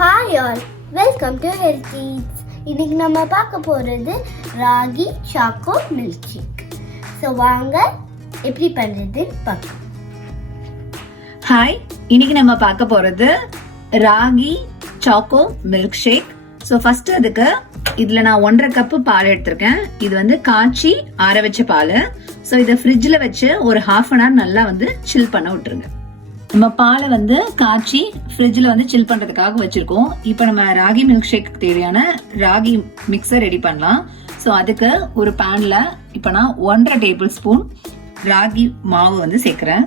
Hi all, welcome to Health Eats. இன்னைக்கு நம்ம பார்க்க போறது ragi choco milk shake. So வாங்க எப்படி பண்றது பார்க்கலாம். ஹாய், இன்னைக்கு நம்ம பார்க்க போறது ragi choco milk shake. So first அதுக்கு இதுல நான் 1.5 கப்பு பால் எடுத்திருக்கேன். இது வந்து காய்ச்சி ஆற வச்ச பால். ஸோ இதை ஃப்ரிட்ஜில் வச்சு ஒரு 1/2 hour நல்லா வந்து சில் பண்ண விட்டுருங்க. நம்ம பாலை வந்து காய்ச்சி ஃப்ரிட்ஜில் வந்து சில் பண்ணுறதுக்காக வச்சுருக்கோம். இப்போ நம்ம ராகி மில்க் ஷேக்கு தேவையான ராகி மிக்ஸை ரெடி பண்ணலாம். ஸோ அதுக்கு ஒரு பேனில் இப்போ நான் 1.5 டேபிள் ஸ்பூன் ராகி மாவு வந்து சேர்க்குறேன்.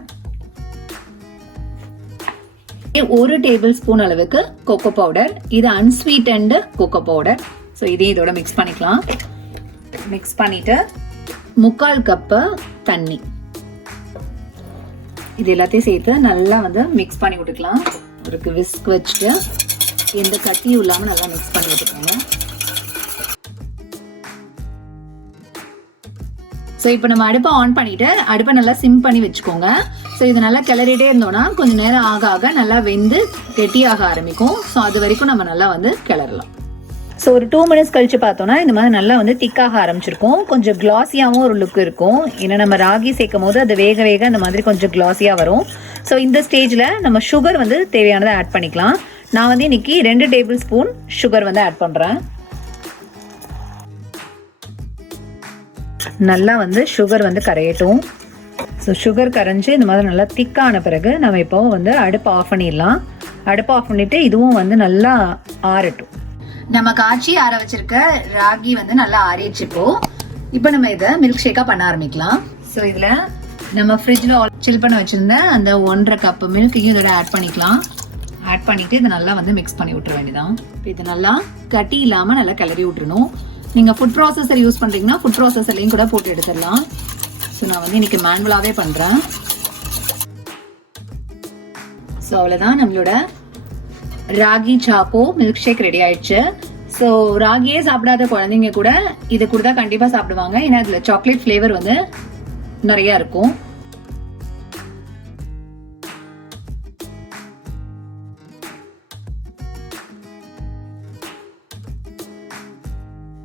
1 டேபிள் ஸ்பூன் அளவுக்கு கோகோ பவுடர். இது அன்ஸ்வீட்டன்டு கோகோ பவுடர். ஸோ இதே இதோட மிக்ஸ் பண்ணிக்கலாம். மிக்ஸ் பண்ணிவிட்டு 3/4 கப்பு தண்ணி இது எல்லாத்தையும் சேர்த்து நல்லா வந்து மிக்ஸ் பண்ணி விட்டுக்கலாம். ஒரு விஸ்க் வச்சுட்டு எந்த கட்டியும் இல்லாமல் நல்லா மிக்ஸ் பண்ணி விட்டுக்கோங்க. ஸோ இப்போ நம்ம அடுப்பை ஆன் பண்ணிட்டு அடுப்பை நல்லா சிம் பண்ணி வச்சுக்கோங்க. ஸோ இது நல்லா கிளறிட்டே இருந்தோம்னா கொஞ்சம் நேரம் ஆக ஆக நல்லா வெந்து கெட்டியாக ஆரம்பிக்கும். ஸோ அது வரைக்கும் நம்ம நல்லா வந்து கிளறலாம். ஸோ ஒரு 2 minutes கழிச்சு பார்த்தோம்னா இந்த மாதிரி நல்லா வந்து திக்காக ஆரம்பிச்சிருக்கும். கொஞ்சம் கிளாஸியாகவும் ஒரு லுக் இருக்கும். ஏன்னா நம்ம ராகி சேர்க்கும் போது அது வேக வேக அந்த மாதிரி கொஞ்சம் கிளாஸியாக வரும். ஸோ இந்த ஸ்டேஜில் நம்ம சுகர் வந்து தேவையானதை ஆட் பண்ணிக்கலாம். நான் வந்து இன்னைக்கு 2 டேபிள் ஸ்பூன் சுகர் வந்து ஆட் பண்ணுறேன். நல்லா வந்து சுகர் வந்து கரையட்டும். ஸோ சுகர் கரைஞ்சி இந்த மாதிரி நல்லா திக்கான பிறகு நம்ம இப்போ வந்து அடுப்பை ஆஃப் பண்ணிடலாம். அடுப்பை ஆஃப் பண்ணிவிட்டு இதுவும் வந்து நல்லா ஆறட்டும். நம்ம காய்ச்சி ஆற வச்சிருக்க ராகி வந்து நல்லா ஆறிடுச்சு. இப்போ நம்ம இதை மில்க் ஷேக்காக பண்ண ஆரம்பிக்கலாம். ஸோ இதில் நம்ம ஃப்ரிட்ஜில் சில் பண்ண வச்சுருந்த அந்த 1.5 கப் மில்க்கையும் இதோட ஆட் பண்ணிக்கலாம். ஆட் பண்ணிவிட்டு இதை நல்லா வந்து மிக்ஸ் பண்ணி விட்டுற வேண்டியதான். இப்போ இது நல்லா கட்டி இல்லாமல் நல்லா கிளறி விட்டுறணும். நீங்கள் ஃபுட் ப்ராசஸர் யூஸ் பண்ணுறீங்கன்னா ஃபுட் ப்ராசஸர்லையும் கூட போட்டு எடுத்துடலாம். ஸோ நான் வந்து இன்னைக்கு மேனுவலாகவே பண்ணுறேன். ஸோ அவ்வளோதான், நம்மளோட ragi choco milk shake ready ஆயிடுச்சு. ஸோ ராகியே சாப்பிடாத குழந்தைங்க கூட இது கொடுத்தா கண்டிப்பா சாப்பிடுவாங்க. ஏன்னா இதுல சாக்லேட் ஃபிளேவர் வந்து நிறைய இருக்கும்.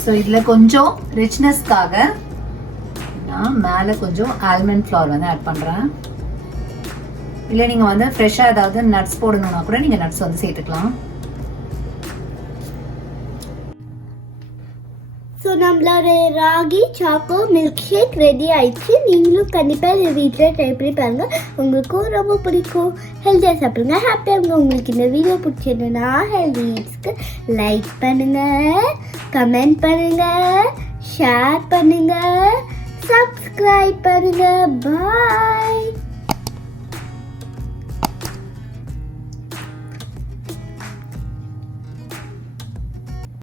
ஸோ இதுல கொஞ்சம் ரிச்னஸ்க்காக நான் மேல கொஞ்சம் ஆல்மண்ட் ஃப்ளவர் வந்து ஆட் பண்றேன். இல்லை நீங்கள் வந்து ஃப்ரெஷ்ஷாக ஏதாவது நட்ஸ் போடணும்னா கூட நீங்கள் நட்ஸ் வந்து சேர்த்துக்கலாம். ஸோ நம்மளோட ragi choco milk shake ready ஆயிடுச்சு. நீங்களும் கண்டிப்பாக இதை வீட்டில் ட்ரை பண்ணி பாருங்கள். உங்களுக்கும் ரொம்ப பிடிக்கும். ஹெல்த்தியாக சாப்பிடுங்க, ஹாப்பியாக இருங்க. உங்களுக்கு இந்த வீடியோ பிடிச்சிருந்ததுன்னா ஹெல்தி ஈட்ஸ்க்கு லைக் பண்ணுங்கள், கமெண்ட் பண்ணுங்கள், ஷேர் பண்ணுங்கள், சப்ஸ்கிரைப் பண்ணுங்கள். பாய்.